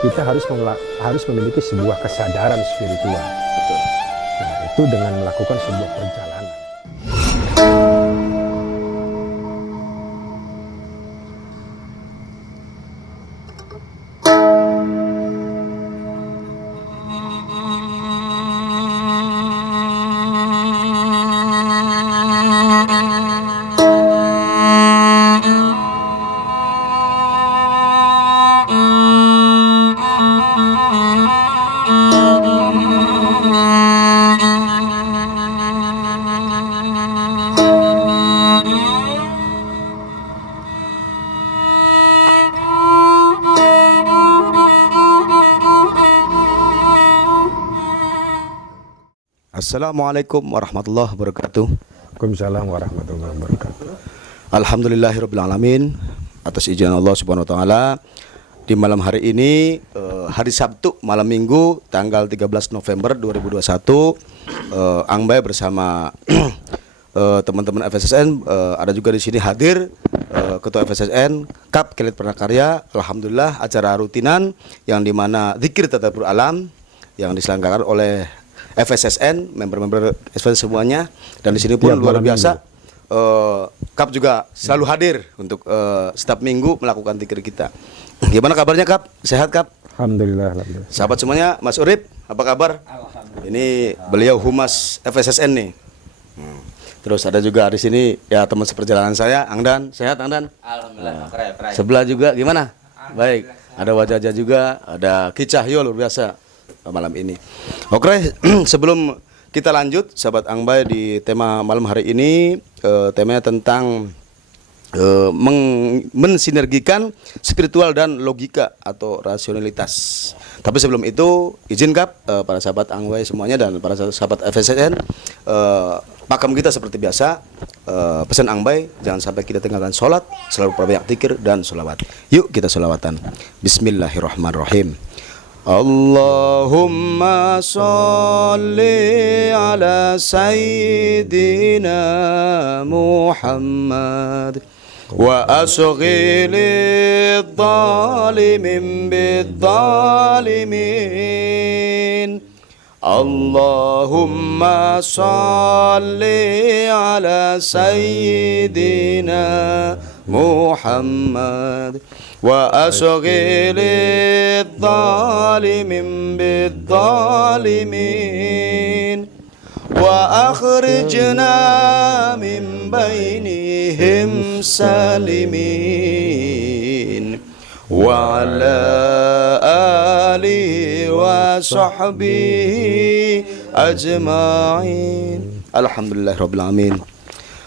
kita harus memiliki sebuah kesadaran spiritual. Betul. Nah, itu dengan melakukan sebuah perjalanan. Assalamualaikum warahmatullahi wabarakatuh. Waalaikumsalam warahmatullahi wabarakatuh. Alhamdulillahirabbil alamin. Atas izin Allah Subhanahu wa taala, di malam hari ini hari Sabtu malam Minggu tanggal 13 November 2021, Angbai bersama teman-teman FSSN, ada juga di sini hadir Ketua FSSN Kap Kelit Prakarya. Alhamdulillah, acara rutinan yang dimana zikir tadabbur alam yang diselenggarakan oleh FSSN, member-member FSSN semuanya, dan di sini pun luar biasa. Kap juga selalu hadir untuk setiap minggu melakukan zikir kita. Gimana kabarnya Kap? Sehat Kap? Alhamdulillah, alhamdulillah. Sahabat semuanya, Mas Urip, apa kabar? Ini beliau humas FSSN nih. Terus ada juga di sini ya teman seperjalanan saya, Angdan. Sehat Angdan? Alhamdulillah. Sebelah juga gimana? Baik. Ada wajah juga, ada Ki Cahyo luar biasa malam ini. Oke, sebelum kita lanjut sahabat Angbai di tema malam hari ini, temanya tentang mensinergikan spiritual dan logika atau rasionalitas. Tapi sebelum itu izin Kap, para sahabat Angbai semuanya dan para sahabat FSSN, makam kita seperti biasa, pesan Angbai jangan sampai kita tinggalkan sholat, selalu perbanyak zikir dan sholawat. Yuk kita sholawatan. Bismillahirrahmanirrahim. Allahumma sholli ala sayyidina Muhammad wa asghili dhalimin bidzalimin. Allahumma sholli ala sayyidina Muhammad wa asghili dhalimin bidzalimin wa akhrijna min bainihim salimin wa ala alihi wa sahbihi ajma'in. Alhamdulillahirabbil alamin.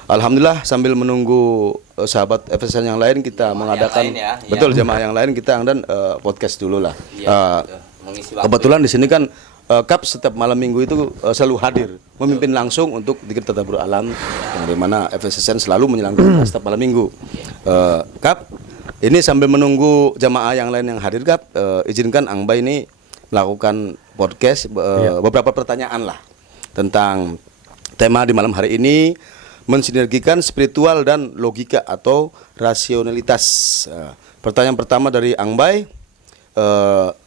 Alhamdulillah, sambil menunggu sahabat FSSN yang lain kita mengadakan betul jamaah yang lain kita dan podcast dulu lah. Kebetulan di sini kan Kap setiap malam minggu itu selalu hadir memimpin langsung untuk zikir tadabbur alam yang dimana FSSN selalu menyelenggarakan setiap malam minggu. Kap, ini sambil menunggu jamaah yang lain yang hadir Kap, izinkan Angbai ini melakukan podcast beberapa pertanyaan lah tentang tema di malam hari ini, mensinergikan spiritual dan logika atau rasionalitas. Pertanyaan pertama dari Angbai,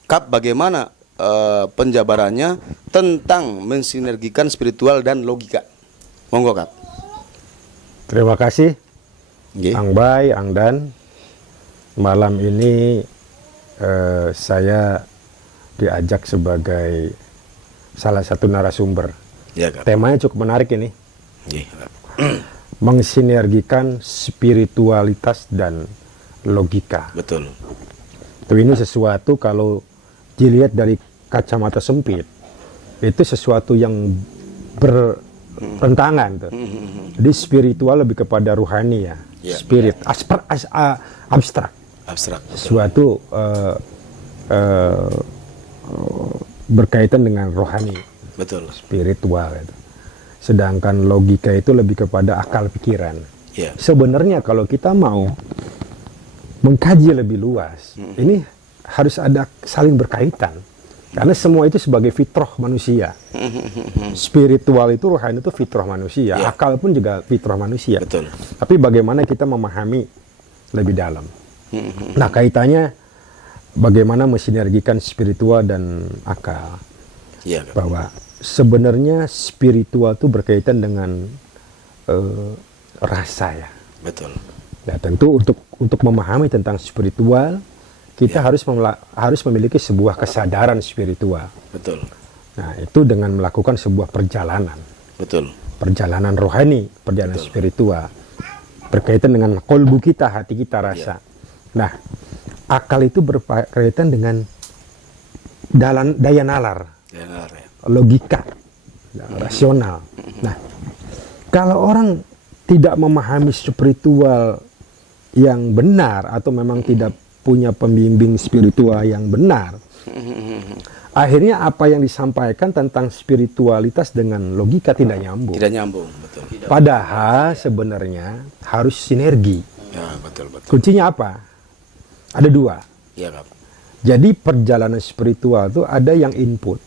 Kap, bagaimana penjabarannya tentang mensinergikan spiritual dan logika? Monggo Kap. Terima kasih Angbai, Angdan. Malam ini saya diajak sebagai salah satu narasumber. Ya, Kap. Temanya cukup menarik ini. Mensinergikan spiritualitas dan logika. Betul. Ini sesuatu kalau dilihat dari kacamata sempit, itu sesuatu yang bertentangan tuh. Jadi spiritual lebih kepada ruhani ya, spirit, abstrak. Sesuatu berkaitan dengan rohani. Betul. Spiritual itu. Sedangkan logika itu lebih kepada akal pikiran. Sebenarnya kalau kita mau mengkaji lebih luas, ini harus ada saling berkaitan. Karena semua itu sebagai fitrah manusia. Spiritual itu, rohani itu fitrah manusia. Akal pun juga fitrah manusia. Betul. Tapi bagaimana kita memahami lebih dalam. Nah, kaitannya bagaimana mensinergikan spiritual dan akal. Iya, bahwa sebenarnya spiritual itu berkaitan dengan rasa ya. Betul. Ya tentu untuk memahami tentang spiritual kita harus memiliki sebuah kesadaran spiritual. Betul. Nah itu dengan melakukan sebuah perjalanan. Betul. Perjalanan rohani, perjalanan spiritual berkaitan dengan kolbu kita, hati kita, rasa. Nah akal itu berkaitan dengan daya nalar, logika, rasional. Nah kalau orang tidak memahami spiritual yang benar atau memang tidak punya pembimbing spiritual yang benar, akhirnya apa yang disampaikan tentang spiritualitas dengan logika tidak nyambung. Tidak nyambung, betul. Padahal sebenarnya harus sinergi. Ya, betul. Kuncinya apa? Ada dua. Iya, Kak. Jadi perjalanan spiritual itu ada yang input,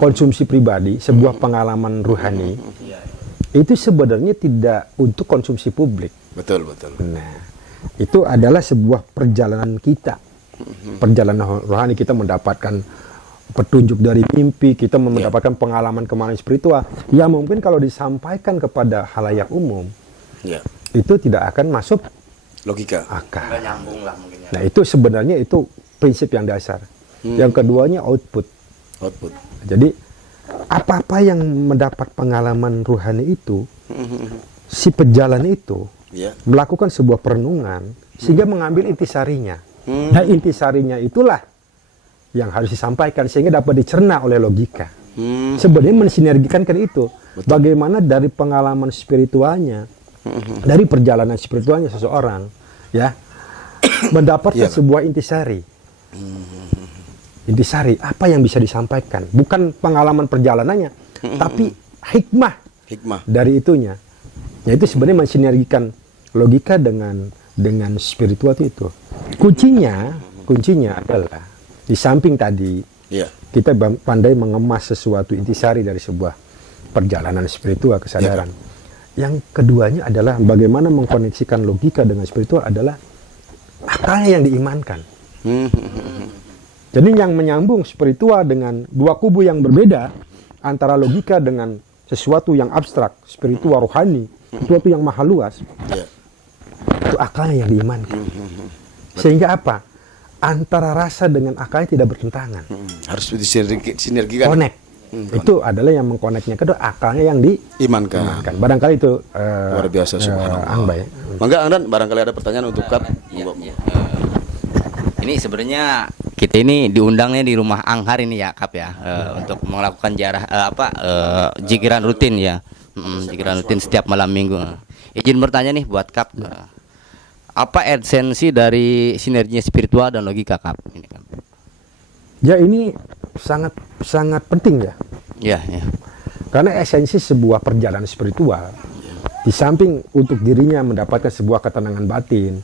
konsumsi pribadi, sebuah pengalaman ruhani. Itu sebenarnya tidak untuk konsumsi publik. Betul. Nah, itu adalah sebuah perjalanan kita. Perjalanan rohani, kita mendapatkan petunjuk dari mimpi, kita mendapatkan pengalaman spiritual yang mungkin kalau disampaikan kepada halayak umum, itu tidak akan masuk logika. Akal. Nggak nyambung lah mungkin ya. Nah, itu sebenarnya itu prinsip yang dasar. Yang keduanya output. Jadi apa-apa yang mendapat pengalaman ruhani itu, si pejalan itu melakukan sebuah perenungan sehingga mengambil intisarinya. Nah, intisarinya itulah yang harus disampaikan sehingga dapat dicerna oleh logika. Sebenarnya mensinergikan kan itu. Bagaimana dari pengalaman spiritualnya, dari perjalanan spiritualnya seseorang, ya, mendapatkan sebuah intisari. Intisari apa yang bisa disampaikan, bukan pengalaman perjalanannya, tapi hikmah dari itunya. Ya itu sebenarnya mensinergikan logika dengan spiritual itu. Kuncinya adalah di samping tadi kita pandai mengemas sesuatu intisari dari sebuah perjalanan spiritual kesadaran. Yang keduanya adalah bagaimana mengkoneksikan logika dengan spiritual adalah akalnya yang diimankan. Jadi yang menyambung spiritual dengan dua kubu yang berbeda antara logika dengan sesuatu yang abstrak, spiritual rohani, sesuatu yang maha luas, itu akalnya yang diimankan. Sehingga apa? Antara rasa dengan akalnya tidak bertentangan. Harus disinergikan. Connect. Itu adalah yang mengkoneknya. Kedua, akalnya yang diimankan. Barangkali itu luar biasa, subhanallah. Angbai. Mangga Angdan, barangkali ada pertanyaan untuk Kap. Ini sebenarnya kita ini diundangnya di rumah Anghar ini ya, Kap ya, untuk melakukan zikiran rutin ya. Zikiran rutin setiap malam minggu. Izin bertanya nih buat Kap. Apa esensi dari sinerginya spiritual dan logika, Kap? Ini, Kap. Ya ini sangat penting ya. Ya. Karena esensi sebuah perjalanan spiritual, di samping untuk dirinya mendapatkan sebuah ketenangan batin,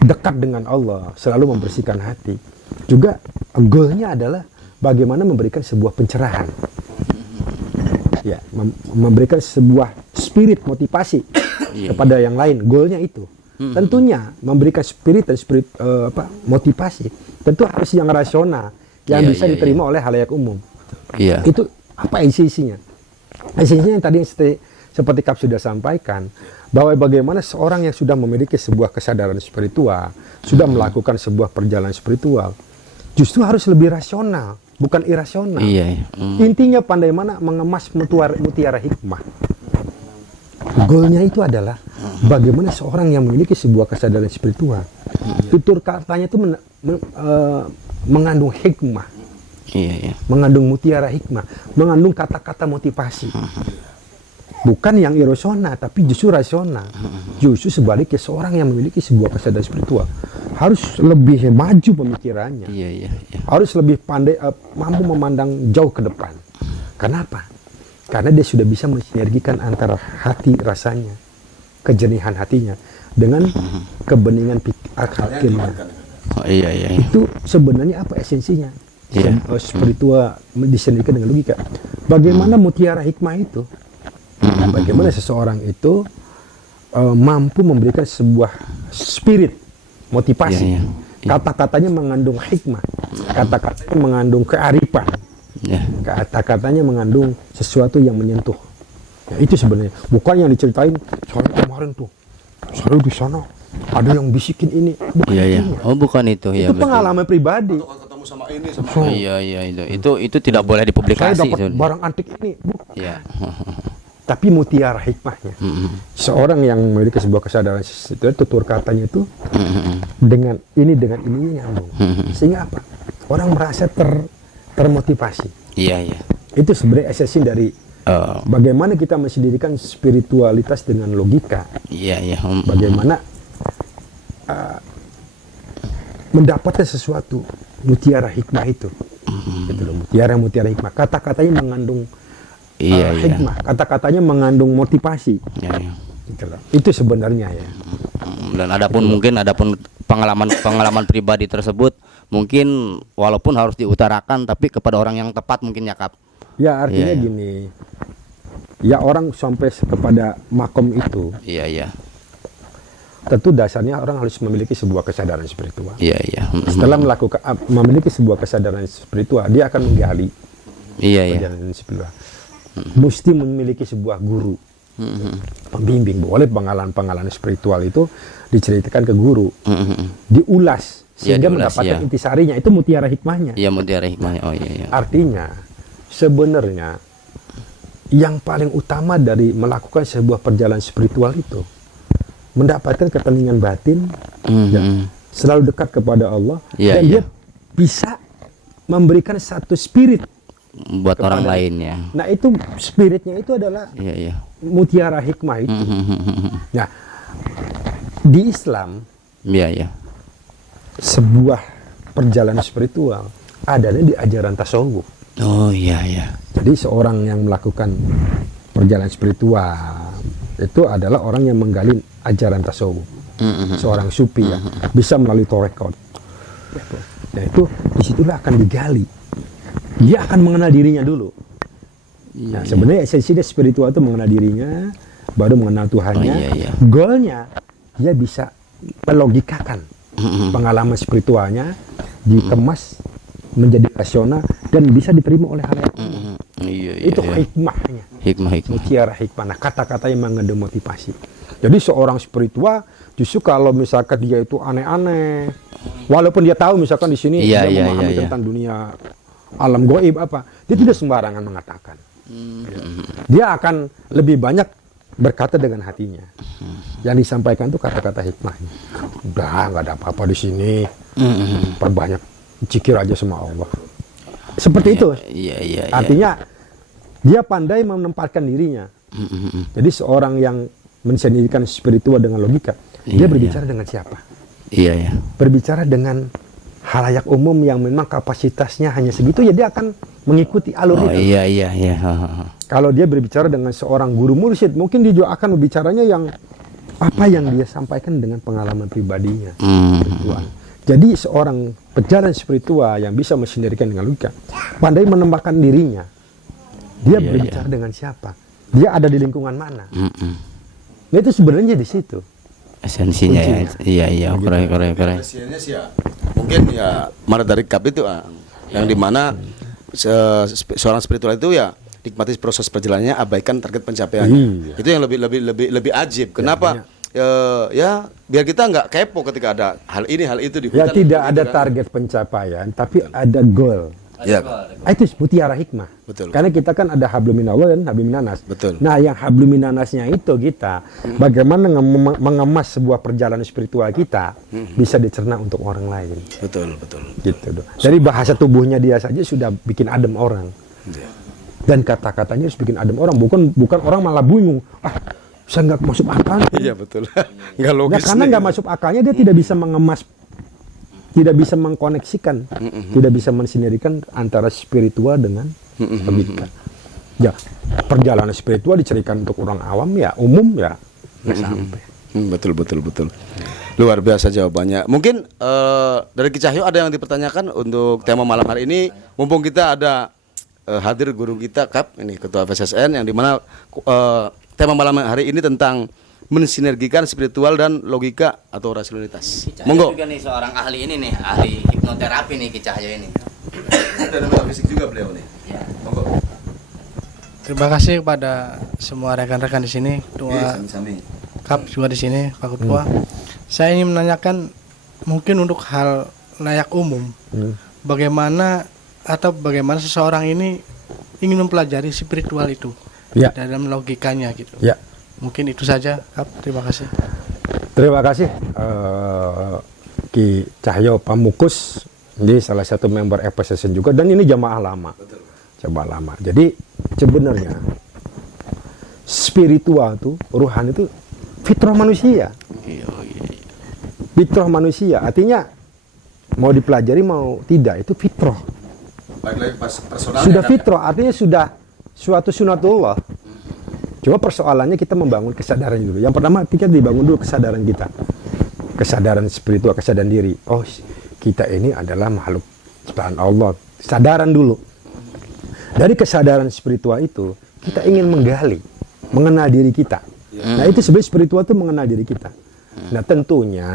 dekat dengan Allah, selalu membersihkan hati, juga goalnya adalah bagaimana memberikan sebuah pencerahan, ya, memberikan sebuah spirit motivasi kepada yang lain. Goalnya itu tentunya memberikan spirit motivasi, tentu harus yang rasional, yang bisa diterima oleh halayak umum. Itu apa esensinya? Esensinya yang tadi seperti Kap sudah sampaikan, bahwa bagaimana seorang yang sudah memiliki sebuah kesadaran spiritual, sudah melakukan sebuah perjalanan spiritual, justru harus lebih rasional, bukan irasional. Intinya pandai mana mengemas mutiara hikmah. Goalnya itu adalah bagaimana seorang yang memiliki sebuah kesadaran spiritual, tutur katanya itu mengandung hikmah, mengandung mutiara hikmah, mengandung kata-kata motivasi. Bukan yang irasional, tapi justru rasional. Justru sebaliknya, seorang yang memiliki sebuah kesadaran spiritual harus lebih maju pemikirannya. Harus lebih pandai, mampu memandang jauh ke depan. Kenapa? Karena dia sudah bisa mensinergikan antara hati rasanya, kejernihan hatinya, dengan kebeningan akilnya. Itu sebenarnya apa esensinya? Spiritual disinergikan dengan logika. Bagaimana mutiara hikmah itu? Bagaimana seseorang itu mampu memberikan sebuah spirit motivasi Kata-katanya mengandung hikmah, kata-katanya mengandung kearifan, kata-katanya mengandung sesuatu yang menyentuh. Ya, itu sebenarnya bukan yang diceritain. Saya kemarin tuh, saya di sana ada yang bisikin ini. Bukan Oh, bukan itu. Itu pengalaman pribadi. Ketemu sama ini sama Itu tidak boleh dipublikasi. Saya dapat barang antik ini. Iya. Tapi mutiara hikmahnya, seorang yang memiliki sebuah kesadaran itu, tutur katanya itu dengan ini nyambung, sehingga apa? Orang merasa termotivasi. Iya. Itu sebenarnya esensi dari bagaimana kita mensendirikan spiritualitas dengan logika. Iya. Bagaimana mendapatkan sesuatu mutiara hikmah itu. Gitu loh, mutiara hikmah. Kata-katanya mengandung hikmah, kata-katanya mengandung motivasi. Gitu loh. Itu sebenarnya ya. Dan mungkin pengalaman pribadi tersebut mungkin walaupun harus diutarakan tapi kepada orang yang tepat mungkin ya Kap. Ya artinya gini. Ya orang sampai kepada makom itu. Iya. Tentu dasarnya orang harus memiliki sebuah kesadaran spiritual. Iya. Setelah memiliki sebuah kesadaran spiritual, dia akan menggali perjalanan spiritual. Mesti memiliki sebuah guru, pembimbing. Boleh pengalaman spiritual itu diceritakan ke guru, diulas sehingga mendapatkan intisarinya. Itu mutiara hikmahnya. Iya, mutiara hikmahnya. Oh iya. Artinya sebenarnya yang paling utama dari melakukan sebuah perjalanan spiritual itu mendapatkan ketenangan batin, selalu dekat kepada Allah, dan dia bisa memberikan satu spirit buat orang lain ya. Nah itu spiritnya itu adalah mutiara hikmah itu. Nah di Islam sebuah perjalanan spiritual adanya di ajaran tasawuf. Oh iya. Jadi seorang yang melakukan perjalanan spiritual itu adalah orang yang menggali ajaran tasawuf. Seorang sufi ya bisa melalui torekot. Nah itu disitulah akan digali. Dia akan mengenal dirinya dulu. Nah, sebenarnya esensi spiritual itu mengenal dirinya, baru mengenal Tuhannya. Goalnya dia bisa melogikakan pengalaman spiritualnya, dikemas menjadi rasional dan bisa diterima oleh halayak. Itu hikmahnya. Hikmah. Mutiara hikmah. Nah, kata-kata yang mengandung motivasi. Jadi seorang spiritual justru kalau misalkan dia itu aneh-aneh, walaupun dia tahu misalkan di sini dia memahami tentang dunia alam goib apa, dia tidak sembarangan mengatakan. Dia akan lebih banyak berkata dengan hatinya. Yang disampaikan itu kata-kata hikmahnya. Udah nggak ada apa-apa di sini, perbanyak zikir aja sama Allah. Seperti itu. Artinya dia pandai menempatkan dirinya. Jadi seorang yang mensendirikan spiritual dengan logika, dia berbicara dengan siapa? Berbicara dengan halayak umum yang memang kapasitasnya hanya segitu, ya dia akan mengikuti alur itu. Kalau dia berbicara dengan seorang guru mursyid, mungkin dia juga akan berbicaranya yang apa yang dia sampaikan dengan pengalaman pribadinya. Jadi seorang pejalan spiritual yang bisa mensendirikan dengan logika, pandai menempatkan dirinya. Dia berbicara dengan siapa? Dia ada di lingkungan mana? Nah itu sebenarnya di situ esensinya. Keren. Esensinya sih ya mungkin ya mana dari Kap itu yang dimana seorang spiritual itu ya nikmati proses perjalanannya, abaikan target pencapaiannya. Itu yang lebih ajib. Kenapa? Ya biar kita nggak kepo ketika ada hal ini hal itu di hutan. Ya tidak ada target pencapaian, tapi ada goal. Itu mutiara hikmah. Betul. Karena kita kan ada hablum minallah dan hablum minanas. Betul. Nah, yang hablum minanasnya itu kita bagaimana mengemas sebuah perjalanan spiritual kita bisa dicerna untuk orang lain. Betul. Gitu. Dari bahasa tubuhnya dia saja sudah bikin adem orang. Dan kata-katanya harus bikin adem orang, bukan orang malah bingung. Saya nggak masuk akal. Iya betul. Nggak logis. Karena nggak masuk akalnya dia tidak bisa mengemas, tidak bisa mengkoneksikan, tidak bisa mensinergikan antara spiritual dengan logika. Ya, perjalanan spiritual dicerikan untuk orang awam ya, umum ya, nggak sampai. Betul. Luar biasa jawabannya. Mungkin dari Ki Cahyo ada yang dipertanyakan untuk tema malam hari ini. Mumpung kita ada hadir guru kita Kap, ini Ketua FSSN, yang dimana tema malam hari ini tentang mensinergikan spiritual dan logika atau rasionalitas. Ki Cahyo Monggo. juga nih seorang ahli ini nih, ahli hipnoterapi nih Ki Cahyo ini. Ada metafisik juga beliau nih. Ya. Monggo. Terima kasih kepada semua rekan-rekan di sini, Ketua Sami-sami. Kap juga di sini, Pak Ketua. Saya ingin menanyakan mungkin untuk hal layak umum, bagaimana seseorang ini ingin mempelajari spiritual itu dalam logikanya gitu. Ya. Mungkin itu saja, Kap. Terima kasih. Terima kasih Ki Cahyo Pamukus, ini salah satu member FSSN juga, dan ini jamaah lama. Jamaah lama. Jadi sebenarnya spiritual tuh, ruhani itu fitrah manusia. Fitrah manusia, artinya mau dipelajari mau tidak itu fitrah. Sudah fitrah, artinya sudah suatu sunatullah. Cuma persoalannya kita membangun kesadaran dulu. Yang pertama kita dibangun dulu kesadaran kita, kesadaran spiritual, kesadaran diri. Oh, kita ini adalah makhluk ciptaan Allah. Kesadaran dulu. Dari kesadaran spiritual itu kita ingin menggali, mengenal diri kita. Nah itu sebenarnya spiritual itu mengenal diri kita. Nah tentunya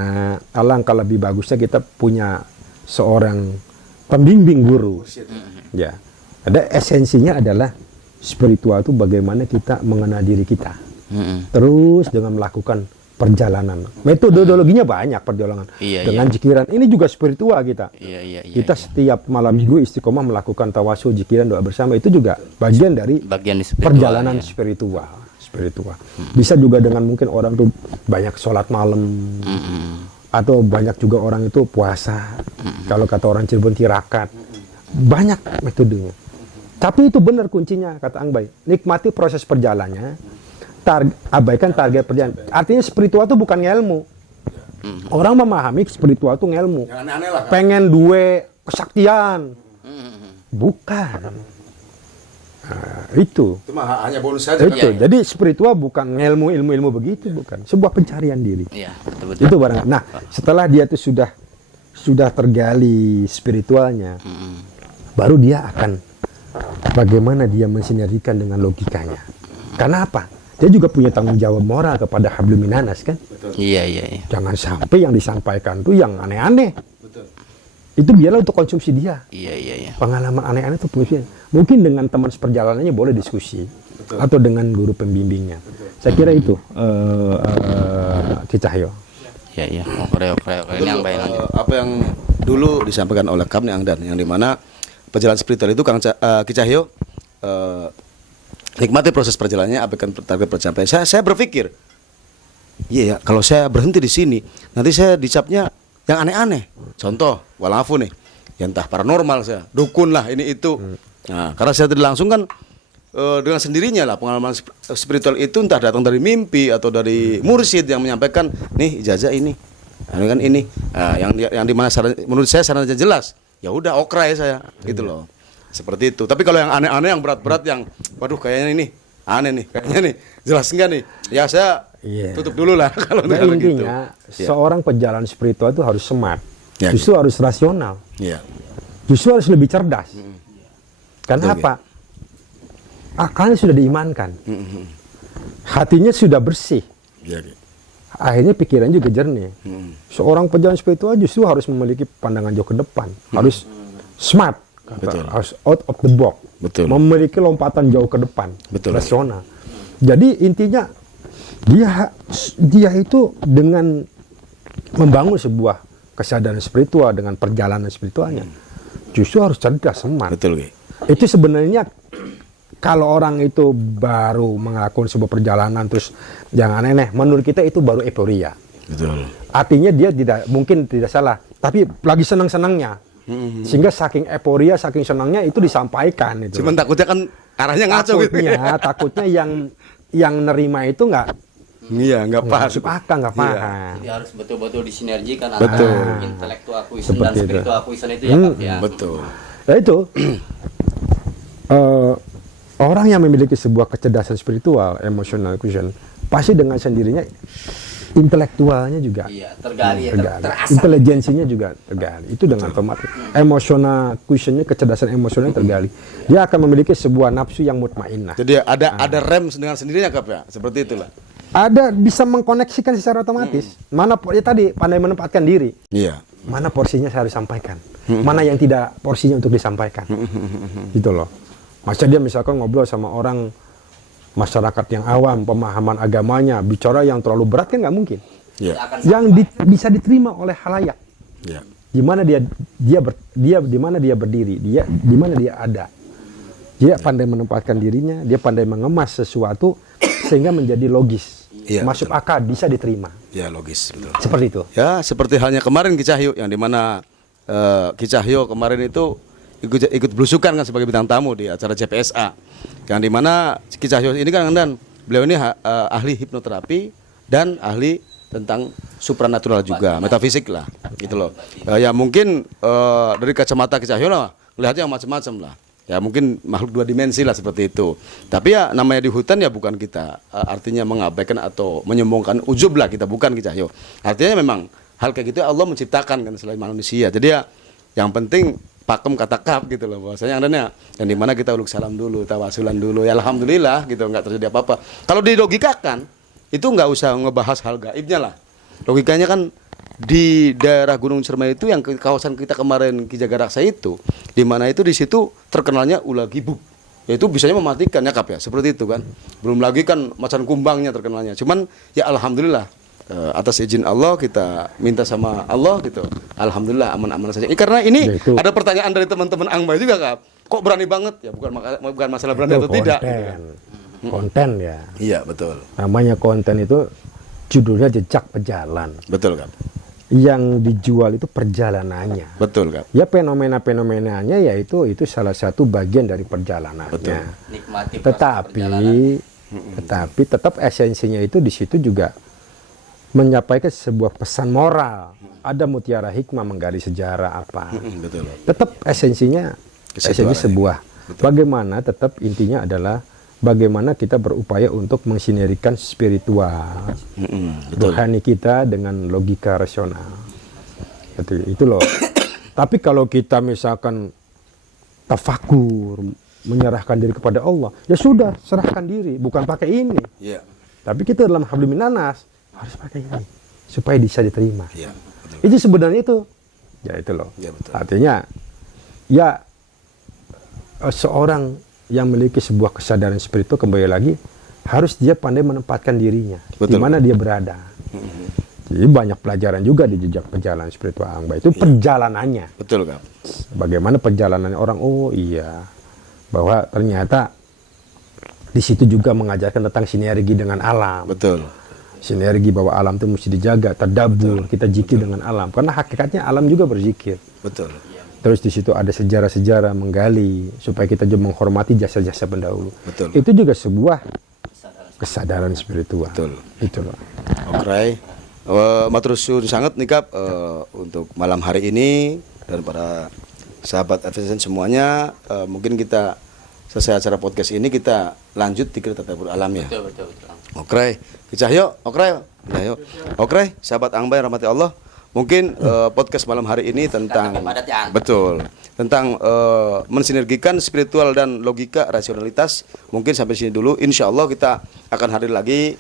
alangkah lebih bagusnya kita punya seorang pembimbing guru. Ya, ada esensinya adalah spiritual itu bagaimana kita mengenal diri kita. Terus dengan melakukan perjalanan. Metodologinya banyak perjalanan. Dengan jikiran. Ini juga spiritual kita. Kita setiap malam minggu istiqomah melakukan tawasul, jikiran, doa bersama, itu juga bagian dari perjalanan spiritual. Bisa juga dengan mungkin orang tuh banyak sholat malam, atau banyak juga orang itu puasa. Kalau kata orang Cirebon tirakat, banyak metodenya. Tapi itu benar kuncinya kata Ang Bay. Nikmati proses perjalanannya, abaikan target perjalanan. Artinya spiritual itu bukan ilmu. Orang memahami spiritual itu ilmu. Pengen duwe kesaktian, bukan. Nah, itu hanya bonus saja. Itu. Jadi spiritual bukan ilmu begitu, bukan. Sebuah pencarian diri. Itu barang. Nah, setelah dia itu sudah tergali spiritualnya, baru dia akan bagaimana dia mensinergikan dengan logikanya. Karena apa? Dia juga punya tanggung jawab moral kepada hablum minanas kan? Iya. Jangan sampai yang disampaikan tuh yang aneh-aneh. Itu biarlah untuk konsumsi dia. Iya. Pengalaman aneh-aneh itu mungkin dengan teman seperjalanannya boleh diskusi. Atau dengan guru pembimbingnya. Saya kira itu Ki Cahyo. Iya. Ini yang bayang apa yang dulu disampaikan oleh Kap nih Angdan, yang dimana perjalanan spiritual itu Ki Cahyo nikmati proses perjalanannya, abaikan target pencapaian. Saya berpikir, iya ya, kalau saya berhenti di sini, nanti saya dicapnya yang aneh-aneh. Contoh, walafu nih, ya entah paranormal saya, dukun lah ini itu. Nah, karena saya tidak langsung kan dengan sendirinya lah pengalaman spiritual itu entah datang dari mimpi atau dari mursyid yang menyampaikan, nih ijazah ini, kan ini, yang dimana menurut saya sarannya jelas. Ya udah okray saya, gitu loh. Seperti itu. Tapi kalau yang aneh-aneh, yang berat-berat, yang waduh kayaknya ini aneh nih, kayaknya nih jelas enggak nih, ya saya tutup dulu lah. Kalau intinya gitu. Seorang pejalan spiritual itu harus smart, justru harus rasional, justru harus lebih cerdas. Karena apa? Akalnya sudah diimankan, hatinya sudah bersih, akhirnya pikiran juga jernih. Seorang pejalan spiritual justru harus memiliki pandangan jauh ke depan, harus smart, harus out of the box, memiliki lompatan jauh ke depan, rasional. Jadi intinya dia itu dengan membangun sebuah kesadaran spiritual dengan perjalanan spiritualnya, justru harus cerdas, smart. Itu sebenarnya kalau orang itu baru melakukan sebuah perjalanan terus jangan aneh, menurut kita itu baru euforia. Artinya dia mungkin tidak salah, tapi lagi senang-senangnya. Sehingga saking euforia, saking senangnya itu disampaikan itu. Cuman takutnya kan arahnya ngaco gitu. Takutnya yang nerima itu nggak paham. Nggak paham. Jadi harus betul-betul disinergikan antara intelektual quotient dan spiritual quotient itu ya. Betul. Ya itu. Orang yang memiliki sebuah kecerdasan spiritual, emotional quotient, pasti dengan sendirinya intelektualnya juga tergali. Intelijensinya juga tergali. Itu dengan otomatis. Emotional quotientnya, kecerdasan emosionalnya tergali. Dia akan memiliki sebuah nafsu yang mutmainnah. Jadi ada rem dengan sendirinya Kap ya, seperti itulah. ada bisa mengkoneksikan secara otomatis. Mana ya tadi pandai menempatkan diri. Iya. Mana porsinya saya harus sampaikan. Mana yang tidak porsinya untuk disampaikan. Gitu loh. Masa dia misalkan ngobrol sama orang masyarakat yang awam, pemahaman agamanya, bicara yang terlalu berat kan nggak mungkin. Iya. Yang bisa diterima oleh halayak. Iya. Di mana dia di mana dia berdiri, di mana dia ada. Dia pandai menempatkan dirinya, dia pandai mengemas sesuatu sehingga menjadi logis. Iya, masuk betul. akal, bisa diterima. Ya, logis, betul. Seperti itu. Ya, seperti halnya kemarin Ki Cahyo yang dimana Ki Cahyo kemarin itu ikut belusukan kan sebagai bintang tamu di acara CPSA. Yang dimana Ki Cahyo ini kan dan beliau ini ahli hipnoterapi dan ahli tentang supranatural juga, metafisik lah, gitu loh. Ya mungkin dari kacamata Ki Cahyo lah, melihatnya macam-macam lah. Ya mungkin makhluk 2 dimensi lah seperti itu. Tapi ya namanya di hutan ya bukan kita artinya mengabaikan atau menyombongkan ujub lah, kita bukan Ki Cahyo. Artinya memang hal kayak gitu Allah menciptakan kan selain manusia. Jadi ya yang penting pakem kata kap gitu loh bahwasanya adanya yang dimana kita uluk salam dulu, tawasulan dulu, ya alhamdulillah gitu, nggak terjadi apa-apa. Kalau dilogikakan itu nggak usah ngebahas hal gaibnya lah. Logikanya kan di daerah Gunung Ciremai itu yang kawasan kita kemarin Ki Jaga Raksa itu, di mana itu di situ terkenalnya ulah gibuk, yaitu bisanya mematikan ya Kap ya, seperti itu kan. Belum lagi kan macan kumbangnya terkenalnya. Cuman ya alhamdulillah atas izin Allah kita minta sama Allah gitu. Alhamdulillah aman-aman saja. Karena ini ya, ada pertanyaan dari teman-teman Angbai juga Kap. Kok berani banget? Ya bukan masalah berani atau tidak. Gitu kan. Konten ya. Iya betul. Namanya konten itu judulnya jejak pejalan. Betul Kap. Yang dijual itu perjalanannya. Betul Kap. Ya fenomena-fenomenanya yaitu salah satu bagian dari perjalanannya. Betul. Nikmati Tetapi tetap esensinya itu di situ juga menyampaikan sebuah pesan moral. Ada mutiara hikmah menggali sejarah apa. Betul. Tetap esensinya sebuah. Betul. Bagaimana tetap intinya adalah bagaimana kita berupaya untuk mensinergikan spiritual, rohani kita dengan logika rasional. Itu loh. Tapi kalau kita misalkan tafakur, menyerahkan diri kepada Allah, ya sudah, serahkan diri, bukan pakai ini. Yeah. Tapi kita dalam hablum minanas harus pakai ini supaya bisa diterima. Yeah, itu sebenarnya itu. Ya itu loh. Yeah, betul. Artinya ya seorang yang memiliki sebuah kesadaran spiritual kembali lagi harus dia pandai menempatkan dirinya di mana dia berada. Jadi banyak pelajaran juga di jejak perjalanan spiritual Angbai itu perjalanannya. Betul Kak. Bagaimana perjalanannya orang, oh iya, bahwa ternyata di situ juga mengajarkan tentang sinergi dengan alam. Betul. Sinergi bahwa alam itu mesti dijaga, tadabbur, kita zikir dengan alam. Karena hakikatnya alam juga berzikir. Betul. Terus di situ ada sejarah-sejarah menggali supaya kita juga menghormati jasa-jasa pendahulu. Betul. Itu juga sebuah kesadaran spiritual. Betul. Itu loh. Oke. Matur suwun sangat nih Kap untuk malam hari ini dan para sahabat FSN semuanya. Mungkin kita selesai acara podcast ini kita lanjut dikir tadabbur alam ya. Betul. Oke. Ki Cahyo, oke, sahabat Angbai rahmati Allah. Mungkin podcast malam hari ini tentang tentang mensinergikan spiritual dan logika rasionalitas. Mungkin sampai sini dulu. Insya Allah kita akan hadir lagi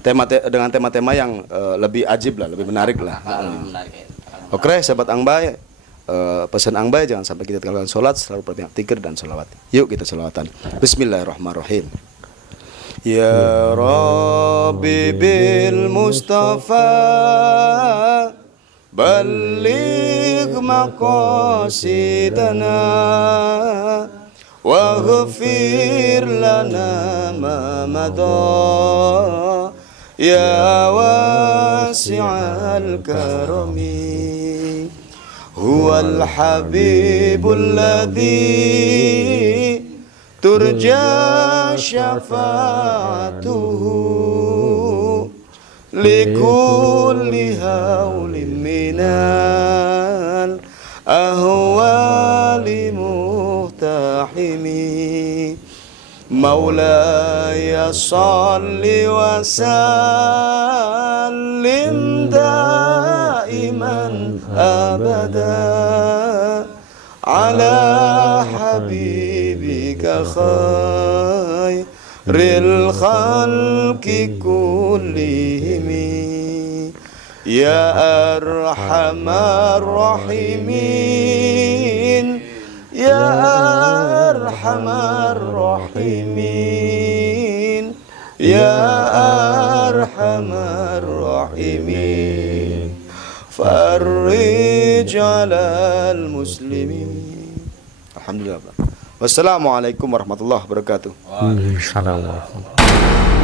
dengan tema-tema yang lebih ajib lah, lebih menarik lah. Oke, sahabat Angbai, pesan Angbai jangan sampai kita tinggalkan sholat, selalu perbanyak dzikir dan sholawat. Yuk kita sholawatan. Bismillahirrahmanirrahim. Ya Rabbi bil Mustafa balligh maqasidana waghfir lana ma madha ya wasi'al karami huwal habibul ladzi turja syafa'atuhu likulli hawlin minal ahwali muhtahimi maulaya salli wa sallim daiman abada ala habibika ril khalqi kullihim ya arhamar rahimin ya arhamar rahimin ya arhamar rahimin farrij 'alal muslimin. Alhamdulillah. Wassalamualaikum warahmatullahi wabarakatuh. Waalaikumsalam warahmatullahi wabarakatuh.